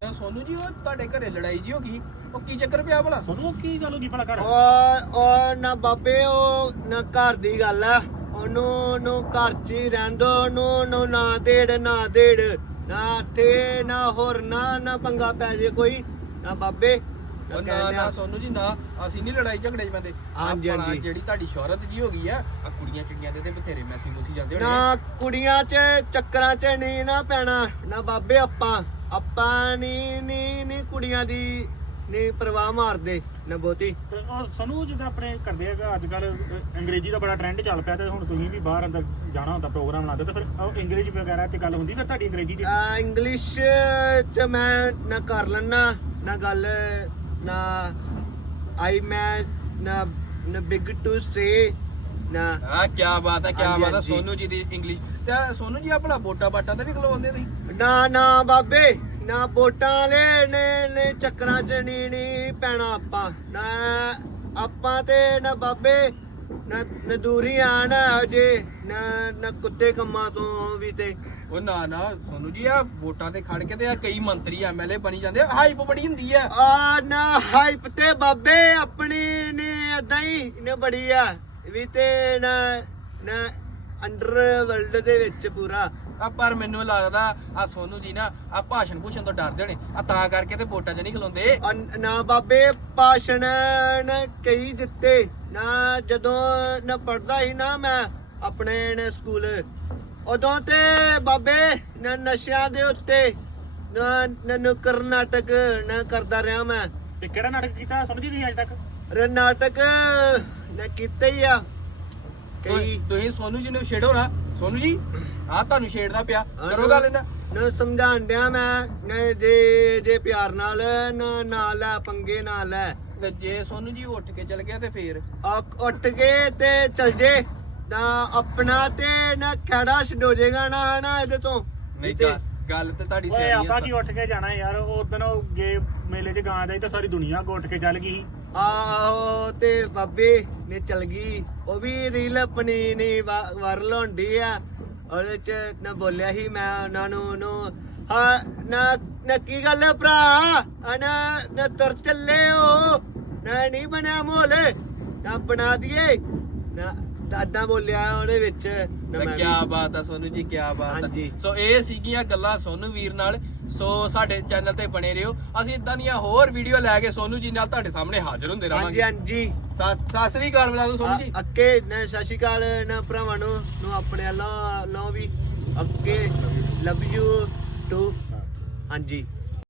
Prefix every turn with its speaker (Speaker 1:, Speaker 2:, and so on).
Speaker 1: ਸੋਨੂ ਜੀ ਉਹ ਤੁਹਾਡੇ ਘਰੇ ਲੜਾਈ ਜੀ ਹੋ ਗਈ, ਉਹ ਕੀ ਚੱਕਰ ਪਿਆ ਭਲਾ?
Speaker 2: ਸੋਨੂੰ ਕੀ ਗੱਲ ਹੋ ਗਈ ਭਲਾ ਘਰ?
Speaker 3: ਉਹ ਨਾ ਬਾਬੇ ਉਹ ਨਾ ਘਰ ਦੀ ਗੱਲ ਆ, ਉਹਨੂੰ ਘਰ 'ਚ ਹੀ ਰਹਿਣ ਦੋ, ਉਹਨੂੰ ਨਾ ਦੇੜ ਨਾ ਇੱਥੇ ਨਾ ਹੋਰ ਨਾ ਪੰਗਾ ਪੈ ਜੇ ਕੋਈ ਨਾ ਬਾਬੇ।
Speaker 1: ਉਹ ਨਾ ਸੋਨੂ ਜੀ ਨਾ, ਅਸੀਂ ਨਹੀਂ ਲੜਾਈ ਝਗੜੇ 'ਚ ਪੈਂਦੇ।
Speaker 3: ਹਾਂਜੀ ਹਾਂਜੀ।
Speaker 1: ਜਿਹੜੀ ਤੁਹਾਡੀ ਸ਼ੌਹਰਤ ਜੀ ਹੋ ਗਈ ਆ ਕੁੜੀਆਂ ਚਿੜੀਆਂ ਦੇ ਤੇ ਬਥੇਰੇ ਮੈਸੀ ਮੂਸੀ ਜਾਂਦੇ ਹੋਣੇ।
Speaker 3: ਨਾ ਕੁੜੀਆਂ 'ਚ ਚੱਕਰਾਂ 'ਚ ਨਹੀਂ ਨਾ ਪੈਣਾ ਨਾ ਬਾਬੇ, ਆਪਾਂ ਨਹੀਂ ਕੁੜੀਆਂ ਦੀ ਨਹੀਂ ਪਰਵਾਹ ਮਾਰਦੇ ਨਾ ਬਹੁਤੀ।
Speaker 2: ਤੇ ਉਹ ਸਾਨੂੰ ਜਿੱਦਾਂ ਆਪਣੇ ਕਰਦੇ ਆ ਅੱਜ ਕੱਲ ਅੰਗਰੇਜ਼ੀ ਦਾ ਬੜਾ ਟ੍ਰੈਂਡ ਚੱਲ ਪਿਆ, ਤੇ ਹੁਣ ਤੁਸੀਂ ਵੀ ਬਾਹਰ ਅੰਦਰ ਜਾਣਾ ਹੁੰਦਾ ਪ੍ਰੋਗਰਾਮ ਲਾਉਂਦੇ, ਤੇ ਫਿਰ ਉਹ ਇੰਗਲਿਸ਼ ਵਗੈਰਾ ਤੇ ਗੱਲ ਹੁੰਦੀ ਫਿਰ ਤੁਹਾਡੀ ਅੰਗਰੇਜ਼ੀ 'ਚ?
Speaker 3: ਇੰਗਲਿਸ਼ 'ਚ ਮੈਂ ਨਾ ਕਰ ਲੈਣਾ ਨਾ ਗੱਲ ਨਾ ਮੈਂ ਨਾ ਬਿਗ ਟੂ ਸੇ ਨਾ।
Speaker 1: ਹਾਂ ਕੀ ਬਾਤ ਹੈ, ਕੀ
Speaker 3: ਹਾਂਜੀ,
Speaker 1: ਬਾਤ ਹੈ
Speaker 3: ਹਾਂਜੀ।
Speaker 1: ਸੋਨੂ ਜੀ ਦੀ ਇੰਗਲਿਸ਼। ਤੇ ਸੋਨੂ ਜੀ ਆਪਣਾ ਬੋਟਾ ਬਾਟਾ ਤੇ ਵੀ ਖਲੋਉਂਦੇ ਤੁਸੀਂ?
Speaker 3: ਨਾ ਬਾਬੇ ਨਾ ਵੋਟਾਂ ਵਾਲੇ ਨੇ ਚੱਕਰਾਂ 'ਚ ਨਹੀਂ ਪੈਣਾ ਆਪਾਂ ਨਾ। ਆਪਾਂ ਤੇ ਨਾ ਬਾਬੇ ਨਾ ਦੂਰੀ ਆ ਨਾ ਹਜੇ ਨਾ ਕੁੱਤੇ ਕੰਮਾਂ ਤੋਂ ਵੀ। ਤੇ
Speaker 1: ਉਹ ਨਾ ਸੋਨੂ ਜੀ ਆ ਵੋਟਾਂ ਤੇ ਖੜ ਕੇ ਤੇ ਆ ਕਈ ਮੰਤਰੀ ਐਮਐਲਏ ਬਣੀ ਜਾਂਦੇ ਆ, ਹਾਈਪ ਬੜੀ ਹੁੰਦੀ ਆ।
Speaker 3: ਨਾ ਹਾਈਪ ਤੇ ਬਾਬੇ ਆਪਣੀ ਨੇ ਏਦਾਂ ਹੀ ਨੇ ਬੜੀ ਆ ਵੀ, ਤੇ ਨਾ ਅੰਡਰ ਵਰਲਡ ਦੇ ਵਿੱਚ ਪੂਰਾ।
Speaker 1: ਪਰ ਮੈਨੂੰ ਲੱਗਦਾ ਆ ਸੋਨੂ ਜੀ ਨਾ ਆ ਭਾਸ਼ਣ ਭੂਸ਼ਣ ਤੋਂ ਡਰਦੇ ਨੇ, ਆ ਤਾਂ ਕਰਕੇ ਤੇ ਵੋਟਾਂ 'ਚ ਨਹੀਂ ਖਲੋਂਦੇ।
Speaker 3: ਨਾ ਬਾਬੇ ਭਾਸ਼ਣ ਨਾ ਕਈ ਦਿੱਤੇ ਨਾ, ਜਦੋਂ ਨਾ ਪੜਦਾ ਸੀ ਨਾ ਮੈਂ ਆਪਣੇ ਨੇ ਸਕੂਲ, ਉਦੋਂ ਤੇ ਬਾਬੇ ਨਾ ਨਸ਼ਿਆਂ ਦੇ ਉੱਤੇ ਨਾ ਨੁੱਕਰ ਨਾਟਕ ਨਾ ਕਰਦਾ ਰਿਹਾ ਮੈਂ।
Speaker 2: ਤੇ ਕਿਹੜਾ ਨਾਟਕ ਕੀਤਾ ਸਮਝੀ ਨਹੀਂ ਅੱਜ ਤੱਕ?
Speaker 3: ਨਾਟਕ ਨਾ ਕੀਤਾ ਹੀ ਆ ਕਈ।
Speaker 1: ਤੁਸੀਂ ਸੋਨੂ ਜੀ ਨੂੰ ਛੇੜੋ ਨਾ, ਸੋਨੂ ਜੀ ਆ ਤੁਹਾਨੂੰ ਛੇੜਦਾ ਪਿਆ, ਕਰੋ ਗੱਲ ਇਹਨਾਂ
Speaker 3: ਨਾ ਸਮਝਾਣ ਡਿਆ ਮੈਂ ਜੇ ਪਿਆਰ ਨਾਲ ਨਾ ਲੈ ਪੰਗੇ ਨਾ ਲੈ।
Speaker 1: ਤੇ ਜੇ ਸੋਨੂ ਜੀ ਉੱਠ ਕੇ ਚਲ ਗਿਆ ਤੇ ਫੇਰ?
Speaker 3: ਉੱਠ ਕੇ ਤੇ ਚਲ ਜੇ ਨਾ ਆਪਣਾ ਤੇ ਨਾ ਖੜਾ ਛਡੋ ਜੇਗਾ ਨਾ ਇਹਦੇ ਤੋਂ।
Speaker 1: ਨਹੀਂ
Speaker 3: ਤੇ
Speaker 1: ਗੱਲ ਤੇ ਤੁਹਾਡੀ
Speaker 2: ਓਏ ਆਪਾਂ ਕੀ
Speaker 1: ਸਹੀ
Speaker 2: ਉੱਠ ਕੇ ਜਾਣਾ ਯਾਰ? ਉਹ ਦਿਨ ਉਹ ਗਏ ਮੇਲੇ 'ਚ ਗਾਂ ਦਾ ਤਾਂ ਸਾਰੀ ਦੁਨੀਆ ਉੱਠ ਕੇ ਚੱਲ ਗਈ।
Speaker 3: ਆਹੋ ਤੇ ਬਾਬੇ ਨੇ ਚਲ ਗਈ, ਉਹ ਵੀ ਰੀਲ ਆਪਣੀ ਨਹੀਂ ਵਾਇਰਲ ਹੁੰਦੀ ਆ। ਉਹਦੇ ਚ ਨਾ ਬੋਲਿਆ ਸੀ ਮੈਂ ਉਹਨਾਂ ਨੂੰ ਹਾਂ ਨਾ ਕੀ ਗੱਲ ਹੈ ਭਰਾ ਨਾ ਤੁਰ ਚੱਲੇ ਹੋ ਨਾ ਨਹੀਂ ਬਣਿਆ ਮਾਹੌਲ ਨਾ ਬਣਾ ਦਈਏ ਨਾ ਦਾਦਾ ਬੋਲਿਆ ਉਹਦੇ ਵਿੱਚ।
Speaker 1: ਕੀ ਬਾਤ ਆ ਸੋਨੂ ਜੀ, ਕੀ ਬਾਤ ਆ।
Speaker 3: ਹਾਂਜੀ।
Speaker 1: ਸੋ ਇਹ ਸੀਗੀਆਂ ਗੱਲਾਂ ਸੋਨੂ ਵੀਰ ਨਾਲ। ਸੋ ਸਾਡੇ ਚੈਨਲ ਤੇ ਬਣੇ ਰਹੋ, ਅਸੀਂ ਇਦਾਂ ਦੀਆਂ ਹੋਰ ਵੀਡੀਓ ਲੈ ਕੇ ਸੋਨੂ ਜੀ ਨਾਲ ਤੁਹਾਡੇ ਸਾਹਮਣੇ ਹਾਜ਼ਰ ਹੁੰਦੇ ਰਹਾਂਗੇ।
Speaker 3: ਹਾਂਜੀ
Speaker 1: ਸਤਿ ਸ੍ਰੀ ਅਕਾਲ ਬੁਲਾ ਦੋ ਸੋਨੂ ਜੀ।
Speaker 3: ਅੱਕੇ ਨਾ ਸਤਿ ਸ਼੍ਰੀ ਅਕਾਲ ਨਾ ਭਰਾਵਾਂ ਨੂੰ ਆਪਣੇ ਵੱਲੋਂ ਵੀ ਅੱਕੇ ਲਵ ਯੂ ਟੂ। ਹਾਂਜੀ।